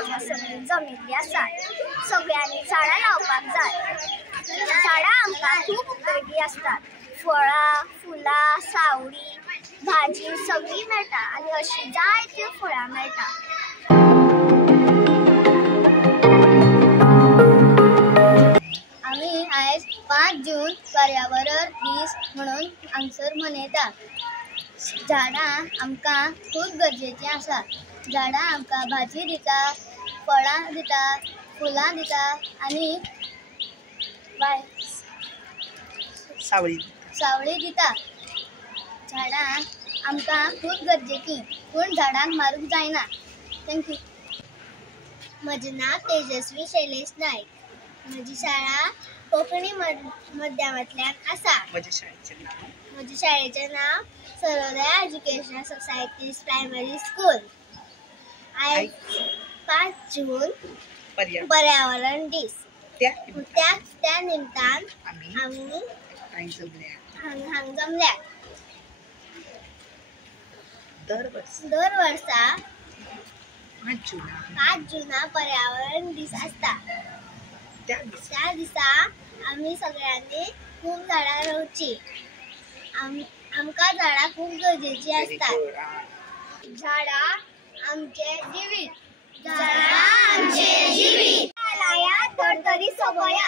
हांगा सगळी जमिल्ली आसात। सगळ्यांनी झाडां लावपाक जाय। झाडां आमकां खूब उपयोगी आसतात। फळां, फुलां, सावळी, भाजी सगळी मेळटा आनी अशी जायत्यो फळां मेळटा। आमी आयज 5 जून पर्यावरण दीस म्हणून हांगसर मनयतात। झाडां आमकां खूब गरजेचीं आसात। झाडां आमकां भाजी दिता, फळां दिता, फुलां दिता आनी सावळी दिता। झाडां आमकां खूब गरजेचीं, पूण झाडांक मारूंक जायना। थँक्यू। म्हजें नांव तेजस्वी शैलेश नायक। म्हजी शाळा कोंकणी माध्यमांतल्यान आसा। म्हज्या शाळेचें नांव Sarvodaya educational society primary school. आयज 5 जून पर्यावरण दीस। त्या निमतान आमी हांगा जमल्यात। दर वर्सा 5 जूना पर्यावरण दीस आसता। त्या दिसा आमी सगळ्यांनी खूब झाडां रोवची। आमकां झाडां खूब गरजेचीं आसतात। झाडां आमचे जिवीत। लाया तर तरी सगळे